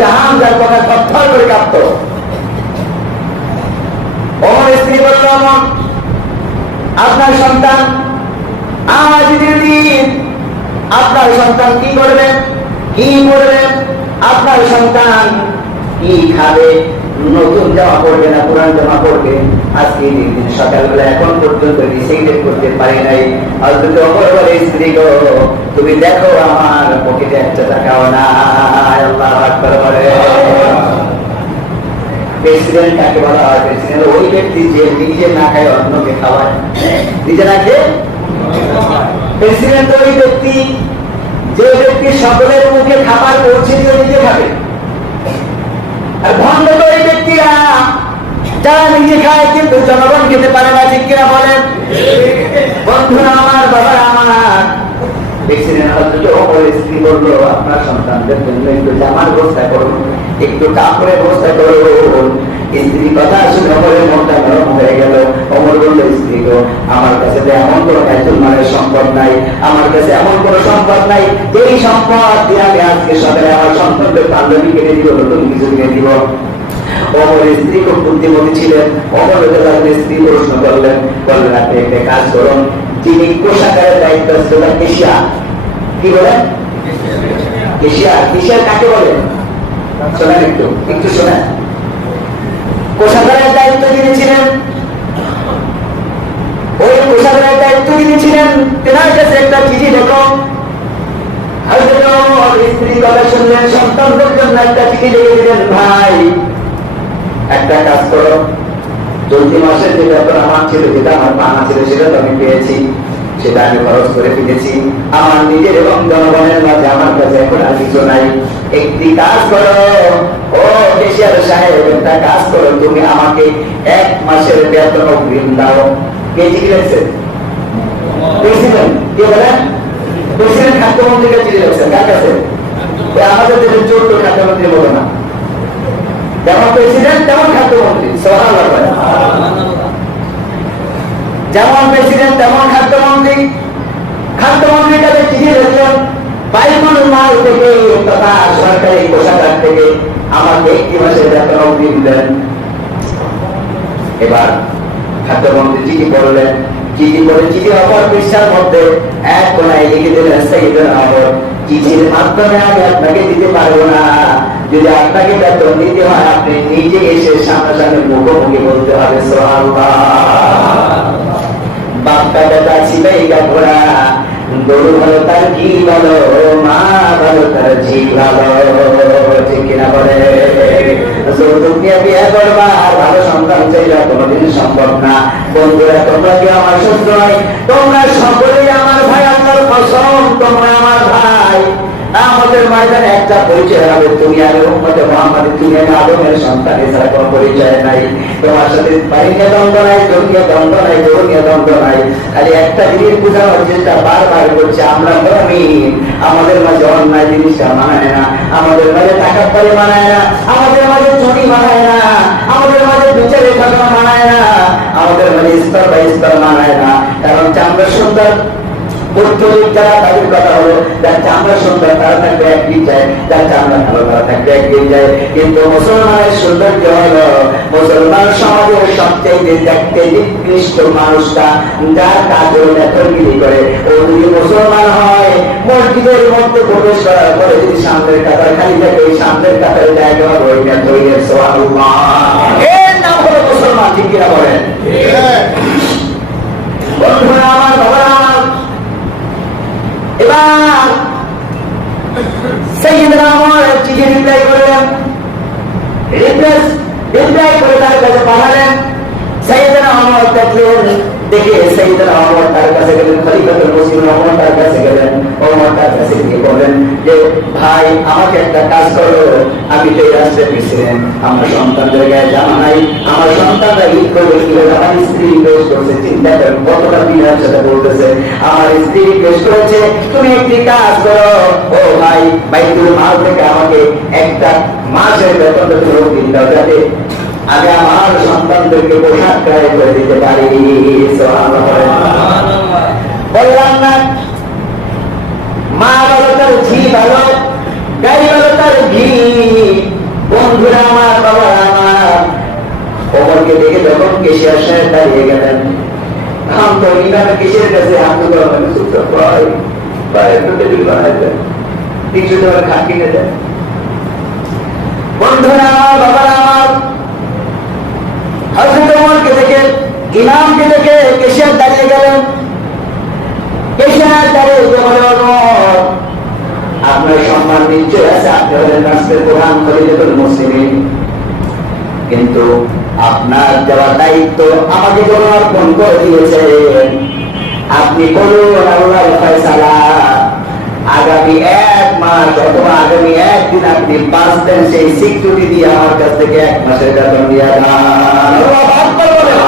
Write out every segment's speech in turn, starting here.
জাহান যার কথা থরথর করে কাঁপত। ওমর স্ত্রী বলল, আপনার সন্তান আজ দিন আপনার সন্তান কি করবেন, কি করবেন, আপনার সন্তান কি খাবে, নতুন জামা পড়বে না পুরান জামা পড়বে? আজকে দিন সকালবেলা এখন পর্যন্ত ডিসাইড করতে পারি নাই। হযরত ওমর বলে, স্ত্রী গো, তুমি দেখো আমার পকেটে একটা টাকাও নাই। আল্লাহু আকবার বলে। প্রেসিডেন্ট কাকে বলা হয়? প্রেসিডেন্ট ওই ব্যক্তি যে নিজে না খায় অন্যকে খাওয়ায়, নিজে না খেয়ে। প্রেসিডেন্ট ওই ব্যক্তি যে ব্যক্তি সকলের মুখে খাবার পৌঁছে দিয়ে নিজে খাবে। আর ভণ্ড তো ওই ব্যক্তিরা যারা নিজে খায় কিন্তু জনগণ খেতে পারে না। ঠিক কিনা বলেন? বন্ধুরা আমার, বাবা আমার, প্রেসিডেন্ট হযরত ওমর স্ত্রী বলল, আপনার সন্তানদের জন্য একটু জামার ব্যবস্থা করুন, একটু কাপড়ের ব্যবস্থা করুন। স্ত্রী কথা শুনে ওমরের মনটা নরম হয়ে গেল। ওমর বলল, স্ত্রী গো, আমার কাছে তো এমন কোন কায়তুল্লাহের সম্পদ নাই, আমার কাছে এমন কোন সম্পদ নাই যেই সম্পদ দিয়ে আমি আজকে সকালে আমার সন্তানদের পাঞ্জাবি কিনে দিব, নতুন কিছু কিনে দিব। ওমর স্ত্রী খুব বুদ্ধিমতী ছিলেন। ওমর স্ত্রী প্রশ্ন করলেন, বললেন, আপনি একটা কাজ করুন, যিনি কোষাগারের দায়িত্ব ছিল কেশিয়া, কি বলেন? কেশিয়া। কেশিয়া কাকে বলে? শোনেন, একটু একটু শোনেন। কোষাগারের দায়িত্ব যিনি ছিলেন, ওই কোষাগারের দায়িত্ব যিনি ছিলেন, তেনার কাছে একটা চিঠি লেখো। স্ত্রী কথা শুনলেন, সন্তানদের জন্য একটা চিঠি লিখে দিলেন, ভাই একটা কাজ করো, চলতি মাসের যে বেতন আমার ছিল, যেটা আমার পাওনা ছিল, সেটা তো আমি পেয়েছি, সেটা আমি খরচ করে ফেলেছি। আমার নিজের এবং জনগণের মাঝে আমার কাছে এখন আর কিছু নাই। একটি কাজ করো, ও কেশিয়ার সাহেব, একটা কাজ করো, তুমি আমাকে 1 মাসের বেতন অগ্রিম দাও। কে চিঠি লিখছেন? প্রেসিডেন্ট। কে বলেন? প্রেসিডেন্ট খাদ্যমন্ত্রীকে চিঠি লিখছেন। কার কাছে? আমাদের দেশের ছোট্ট খাদ্যমন্ত্রী বলো না, যেমন প্রেসিডেন্ট তেমন খাদ্যমন্ত্রী। সুবহানাল্লাহ। যেমন প্রেসিডেন্ট তেমন খাদ্যমন্ত্রী। খাদ্যমন্ত্রীর কাছে চিঠি লিখলেন, বাইতুল মাল থেকে তথা সরকারি কোষাগার থেকে আমাকে 1 মাসের বেতন অগ্রিম দেন। এবার খাদ্যমন্ত্রী চিঠি পড়লেন, চিঠি পড়ে চিঠি অপর পৃষ্ঠার মধ্যে এক কোনায় লিখে দিলেন, সাইয়েদুনা ওমর, চিঠির মাধ্যমে আমি আপনাকে দিতে পারবো না, যদি আপনাকে বেতন দিতে হয় আপনি নিজে এসে সামনাসামনি মুখোমুখি বলতে হবে। সুবহানাল্লাহ। বাপটা বেটা ছিলাই কাপড়া, গরু ভালো তার ঘি ভালো, মা ভালো তার ঝি ভালো। ঠিক কিনা বলে? যৌতুক নিয়ে বিয়ে করবা আর ভালো সন্তান চাইলে কোনোদিন সম্ভব না। বন্ধুরা, তোমরা কি আমার শত্রু নয়? তোমরা সকলেই আমার ভাই, আল্লাহর কসম তোমরা আমার ভাই। আমাদের ময়দানে একটা পরিচয় হবে, তুমি আমি উম্মতে মুহাম্মাদ, তুমি আমি আদমের সন্তান, এছাড়া কোনো পরিচয় নাই। তোমার সাথে বাড়িতে দ্বন্দ্ব নাই, জমিয়ে দ্বন্দ্ব নাই, জমিয়ে দ্বন্দ্ব নাই। খালি একটা জিনিস বোঝানোর চেষ্টা বারবার করছে, আমরা মুমিন, আমাদের মাঝে অন্যায় জিনিসটা মানায় না, আমাদের মাঝে টাকা পয়সা মানায় না, আমাদের মাঝে চুরি মানায় না, আমাদের মাঝে বিচারে ঘটনা মানায় না, আমাদের মাঝে স্তর বা স্তর মানায় না। কারণ চামড়া সুন্দর যারা তাদের কথা হলো, যার চামড়া সুন্দর তারা থাকবে এক যায়, যার চামড়া ভালো তারা থাকবে এক যায়। কিন্তু মুসলমানের সৌন্দর্য হলো, মুসলমান সমাজের সবচেয়ে দেখতে নিকৃষ্ট মানুষটা যার কাজের নেতৃত্বগিরি করে, ও যদি মুসলমান হয়, মসজিদের মধ্যে প্রবেশ করার পরে যদি সামনের কাতার খালি থাকে, ওই সামনের কাতারে জায়গা হবে ওইটা তৈরি। সুবহানাল্লাহ। এর নাম হলো মুসলমান। ঠিক কিনা বলেন? বন্ধুরা আমার, বাবা আমার, এবার সাইয়েদনা ওমর চিঠি রিপ্লাই করলেন, রিপ্লাই করে তার কাছে পাঠালেন। সাইয়েদনা ওমর দেখলেন, দেখে সাইয়েদনা ওমর তার কাছে গেলেন, খলিফাতুল মুসলিমিন ওমর তার কাছে গেলেন। ওমর তার কাছে গিয়ে বললেন যে, ভাই আমাকে একটা কাজ করো, আমি তো এই রাষ্ট্রের প্রেসিডেন্ট, আমার সন্তানদের গায়ে জামা নাই, আমার সন্তানরা ঈদ করবে কিভাবে? আমার স্ত্রী রিকোয়েস্ট করছে, চিন্তা করেন কতটা বিনয়ের সাথে বলতেছে, আমার স্ত্রী রিকোয়েস্ট করেছে তুমি একটি কাজ করো, ও ভাই বাইতুল মাল থেকে আমাকে একটা মাসের বেতন দিন দাও, যাতে আমি আমার সন্তানদেরকে পোশাক ক্রয় করে দিতে পারি। বললাম না, মা ভালো তার ঘি ভালো, গাই ভালো তার ঘি, ইমামকে দেখে যখন কেশিয়ার সাহেব দাঁড়িয়ে গেলেন, हम तो इमाम किसी कैसे हम तो सुख भाई भाई तो टेबिल बनाए थे 300 টাকা খাট কিনে দেয়। বন্ধুরা বাবারা আমার, হযরত ওমরকে দেখে, ইমামকে দেখে কেশিয়ার দাঁড়িয়ে গেলেন। কেশিয়ার দাঁড়িয়ে বললেন, আপনার সম্মান নিশ্চয় আছে, আপনি হলেন রাষ্ট্রের প্রধান খলিফাতুল মুসলিমিন, কিন্তু আপনার দেওয়া দায়িত্ব আমাকে যখন অর্পণ করে দিয়েছেন, আপনি করুন আল্লাহর ফয়সালা। আগামী 1 মাস অথবা আগামী 1 দিন আপনি 5 দিন সেই সিকিউরিটি দিয়ে আমার কাছ থেকে 1 মাসের বেতন দিয়ে দেন। আল্লাহু আকবার বলেন।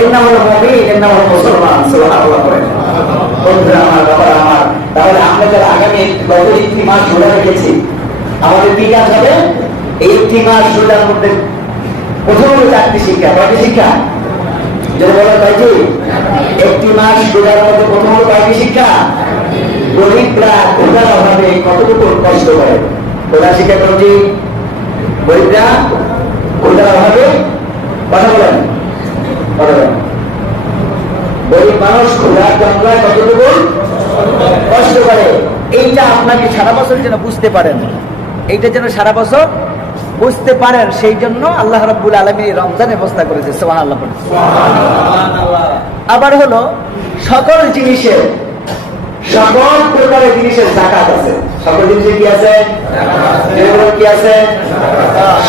এর নাম হলো মুমিন, এর নাম হলো মুসলমান। সুবহানাল্লাহ বলেন। বন্ধুরা আমার, বাবা আমার, তাহলে আমরা যারা আগামী গত 1 মাস রোজা রেখেছি, আমাদের কি কাজ হবে? এই 1 মাস রোজার মধ্যে প্রথম হলো 4টি শিক্ষা। কয়টি শিক্ষা? যদি বলেন ভাইজি, 1 মাস রোজার মধ্যে প্রথম হলো কয়টি শিক্ষা? গরিবরা ক্ষুধার অভাবে কতটুকু কষ্ট করে, ক্ষুধা শিক্ষা করছি। গরিবরা ক্ষুধার অভাবে কথা বলেন, গরিব মানুষ ক্ষুধার যন্ত্রণায় কতটুকু কষ্ট করে। এইটা আপনাকে সারা বছর যেন বুঝতে পারেন, এইটা যেন সারা বছর বুঝতে পারেন, সেই জন্য আল্লাহ রাব্বুল আলামিন রমজানের ব্যবস্থা করেছে। সুবহানাল্লাহ। আবার হলো সকল জিনিসের, সকল প্রকারের জিনিসের যাকাত আছে। সকল জিনিসের কি আছে? কি আছে?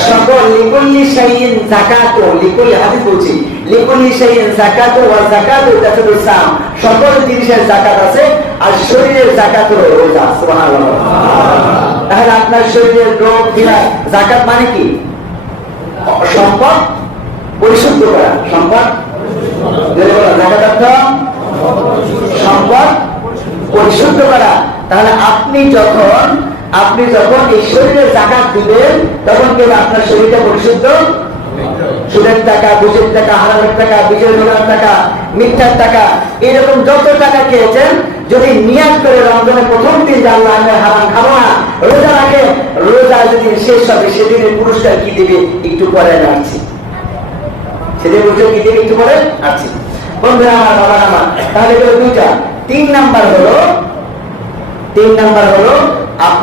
সকল লিকুল্লি শাইইন যাকাতু, লিকুল্লি হাদিস বলছি, লিকুল্লি শাইইন যাকাতু ওয়া যাকাতু তাসদুস সাম। সকল জিনিসের যাকাত আছে, আর শরীরের যাকাত হলো রোজা। সুবহানাল্লাহ। তাহলে আপনার শরীরের রোগ বিলাই, যাকাত মানে কি? সম্পদ পরিশুদ্ধ করা। সম্পদ যাকাত অর্থ সম্পদ পরিশুদ্ধ করা। তাহলে আপনি যখন এই শরীরের যাকাত দিবেন, তখন কেউ আপনার শরীরটা পরিশুদ্ধ, সুদের টাকা, ঘুষের টাকা, হারামের টাকা, বিজয় নোংরার টাকা, মিথ্যার টাকা, এরকম যত টাকা খেয়েছেন, যদি নিয়াত করে রমজানের প্রথম দিন যে আল্লাহ আমি হারাম খাবো না, রোজা রাখে, রোজা যেদিন শেষ হবে সেদিনের পুরস্কার কি দিবে একটু পরে আসছি, সেদিন পুরস্কার কি দিবে একটু পরে আসছি। বন্ধুরা আমার, বাবা আমার, তাহলে গেল 2টা। 3 নাম্বার হলো আপনার